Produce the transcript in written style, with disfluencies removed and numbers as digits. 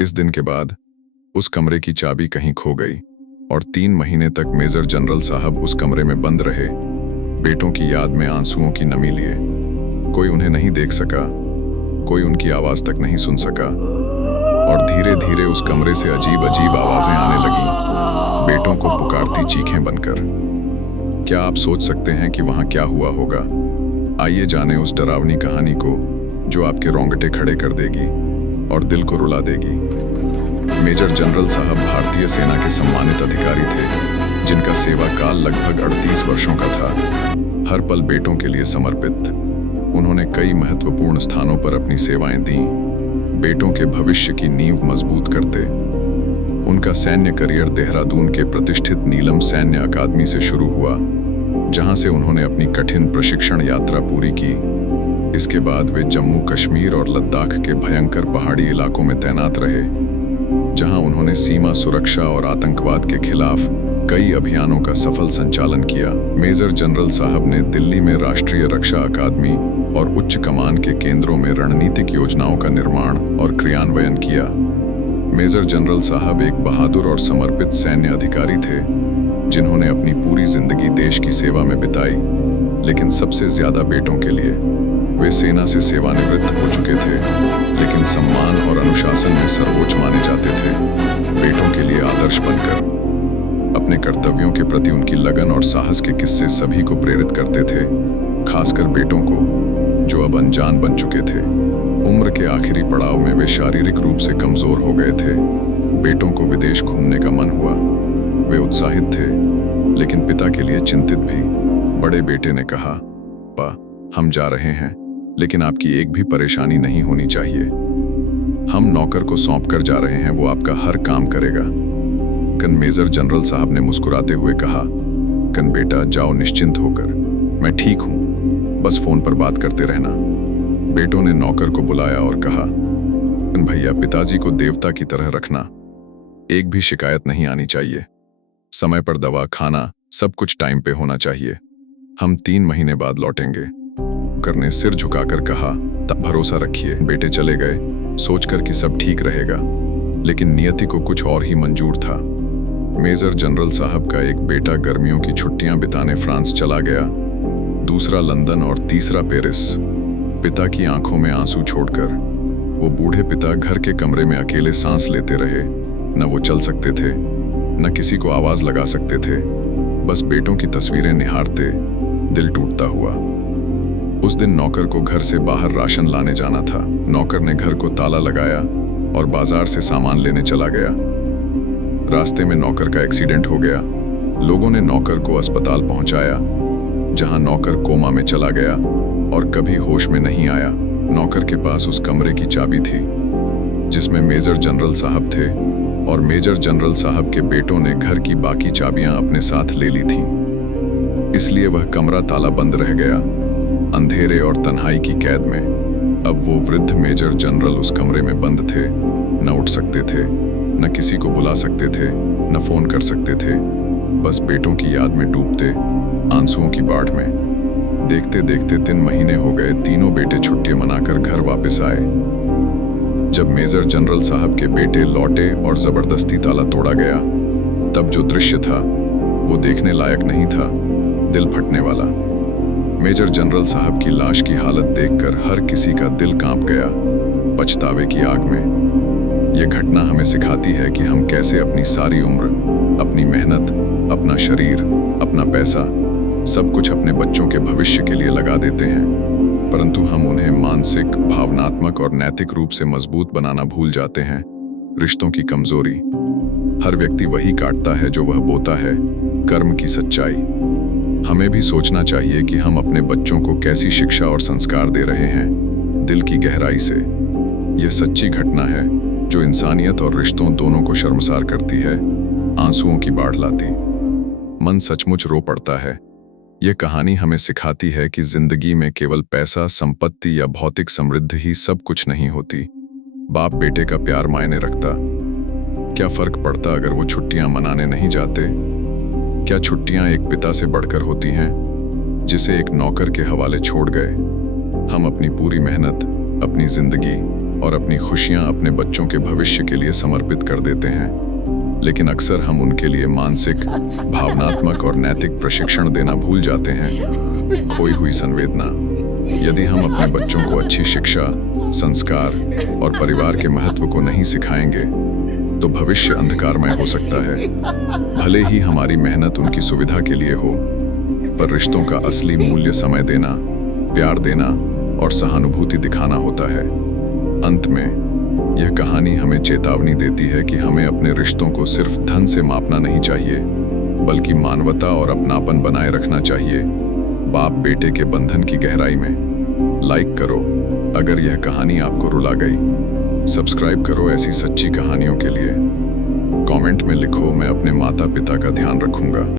इस दिन के बाद उस कमरे की चाबी कहीं खो गई और 3 महीने तक मेजर जनरल साहब उस कमरे में बंद रहे, बेटों की याद में आंसुओं की नमी लिए। कोई उन्हें नहीं देख सका, कोई उनकी आवाज तक नहीं सुन सका और धीरे धीरे उस कमरे से अजीब अजीब आवाजें आने लगीं, बेटों को पुकारती चीखें बनकर। क्या आप सोच सकते हैं कि वहां क्या हुआ होगा? आइए जानें उस डरावनी कहानी को जो आपके रोंगटे खड़े कर देगी और दिल को रुला देगी। मेजर जनरल साहब भारतीय सेना के सम्मानित अधिकारी थे, जिनका सेवा काल लगभग 38 वर्षों का था। हर पल बेटों के लिए समर्पित, उन्होंने कई महत्वपूर्ण स्थानों पर अपनी सेवाएं दी, बेटों के भविष्य की नींव मजबूत करते। उनका सैन्य करियर देहरादून के प्रतिष्ठित नीलम सैन्य अकादमी से शुरू हुआ, जहां से उन्होंने अपनी कठिन प्रशिक्षण यात्रा पूरी की। इसके बाद वे जम्मू कश्मीर और लद्दाख के भयंकर पहाड़ी इलाकों में तैनात रहे, जहां उन्होंने सीमा सुरक्षा और आतंकवाद के खिलाफ कई अभियानों का सफल संचालन किया। मेजर जनरल साहब ने दिल्ली में राष्ट्रीय रक्षा अकादमी और उच्च कमान के केंद्रों में रणनीतिक योजनाओं का निर्माण और क्रियान्वयन किया। मेजर जनरल साहब एक बहादुर और समर्पित सैन्य अधिकारी थे, जिन्होंने अपनी पूरी जिंदगी देश की सेवा में बिताई, लेकिन सबसे ज्यादा बेटों के लिए। वे सेना से सेवानिवृत्त हो चुके थे, लेकिन सम्मान और अनुशासन में सर्वोच्च माने जाते थे। बेटों के लिए आदर्श बनकर अपने कर्तव्यों के प्रति उनकी लगन और साहस के किस्से सभी को प्रेरित करते थे, खासकर बेटों को, जो अब अनजान बन चुके थे। उम्र के आखिरी पड़ाव में वे शारीरिक रूप से कमजोर हो गए थे। बेटों को विदेश घूमने का मन हुआ। वे उत्साहित थे, लेकिन पिता के लिए चिंतित भी। बड़े बेटे ने कहा, "पा, हम जा रहे हैं, लेकिन आपकी एक भी परेशानी नहीं होनी चाहिए। हम नौकर को सौंप कर जा रहे हैं, वो आपका हर काम करेगा।" कन मेजर जनरल साहब ने मुस्कुराते हुए कहा, "कन बेटा, जाओ निश्चिंत होकर, मैं ठीक हूं, बस फोन पर बात करते रहना।" बेटों ने नौकर को बुलाया और कहा, "कन भैया, पिताजी को देवता की तरह रखना, एक भी शिकायत नहीं आनी चाहिए। समय पर दवा, खाना, सब कुछ टाइम पे होना चाहिए। हम 3 महीने बाद लौटेंगे।" नौकर ने सिर झुकाकर कहा, "तब भरोसा रखिए।" बेटे चले गए, सोचकर कि सब ठीक रहेगा, लेकिन नियति को कुछ और ही मंजूर था। मेजर जनरल साहब का एक बेटा गर्मियों की छुट्टियां बिताने फ्रांस चला गया, दूसरा लंदन और तीसरा पेरिस। पिता की आंखों में आंसू छोड़कर वो बूढ़े पिता घर के कमरे में अकेले सांस लेते रहे। न वो चल सकते थे, न किसी को आवाज लगा सकते थे, बस बेटों की तस्वीरें निहारते, दिल टूटता हुआ। उस दिन नौकर को घर से बाहर राशन लाने जाना था। नौकर ने घर को ताला लगाया और बाजार से सामान लेने चला गया। रास्ते में नौकर का एक्सीडेंट हो गया। लोगों ने नौकर को अस्पताल पहुंचाया, जहां नौकर कोमा में चला गया और कभी होश में नहीं आया। नौकर के पास उस कमरे की चाबी थी, जिसमें मेजर जनरल साहब थे, और मेजर जनरल साहब के बेटों ने घर की बाकी चाबियां अपने साथ ले ली थीं। इसलिए वह कमरा ताला बंद रह गया, अंधेरे और तन्हाई की कैद में। अब वो वृद्ध मेजर जनरल उस कमरे में बंद थे, न उठ सकते थे, न किसी को बुला सकते थे, न फोन कर सकते थे, बस बेटों की याद में डूबते, आंसुओं की बाढ़ में। देखते देखते 3 महीने हो गए। तीनों बेटे छुट्टियां मनाकर घर वापस आए। जब मेजर जनरल साहब के बेटे लौटे और जबरदस्ती ताला तोड़ा गया, तब जो दृश्य था वो देखने लायक नहीं था, दिल फटने वाला। मेजर जनरल साहब की लाश की हालत देखकर हर किसी का दिल कांप गया, पछतावे की आग में। यह घटना हमें सिखाती है कि हम कैसे अपनी सारी उम्र, अपनी मेहनत, अपना शरीर, अपना पैसा, सब कुछ अपने बच्चों के भविष्य के लिए लगा देते हैं, परंतु हम उन्हें मानसिक, भावनात्मक और नैतिक रूप से मजबूत बनाना भूल जाते हैं। रिश्तों की कमजोरी। हर व्यक्ति वही काटता है जो वह बोता है, कर्म की सच्चाई। हमें भी सोचना चाहिए कि हम अपने बच्चों को कैसी शिक्षा और संस्कार दे रहे हैं, दिल की गहराई से। यह सच्ची घटना है जो इंसानियत और रिश्तों दोनों को शर्मसार करती है, आंसुओं की बाढ़ लाती। मन सचमुच रो पड़ता है। यह कहानी हमें सिखाती है कि जिंदगी में केवल पैसा, संपत्ति या भौतिक समृद्धि ही सब कुछ नहीं होती। बाप बेटे का प्यार मायने रखता। क्या फर्क पड़ता अगर वो छुट्टियां मनाने नहीं जाते? क्या छुट्टियां एक पिता से बढ़कर होती हैं, जिसे एक नौकर के हवाले छोड़ गए? हम अपनी पूरी मेहनत, अपनी जिंदगी, और अपनी खुशियां अपने बच्चों के भविष्य के लिए समर्पित कर देते हैं, लेकिन अक्सर हम उनके लिए मानसिक, भावनात्मक और नैतिक प्रशिक्षण देना भूल जाते हैं। खोई हुई संवेदना। यदि हम अपने बच्चों को अच्छी शिक्षा, संस्कार और परिवार के महत्व को नहीं सिखाएंगे तो भविष्य अंधकारमय हो सकता है। भले ही हमारी मेहनत उनकी सुविधा के लिए हो, पर रिश्तों का असली मूल्य समय देना, प्यार देना और सहानुभूति दिखाना होता है। अंत में यह कहानी हमें चेतावनी देती है कि हमें अपने रिश्तों को सिर्फ धन से मापना नहीं चाहिए, बल्कि मानवता और अपनापन बनाए रखना चाहिए। बाप बेटे के बंधन की गहराई में। लाइक करो अगर यह कहानी आपको रुला गई। सब्सक्राइब करो ऐसी सच्ची कहानियों के लिए। कमेंट में लिखो, मैं अपने माता पिता का ध्यान रखूंगा।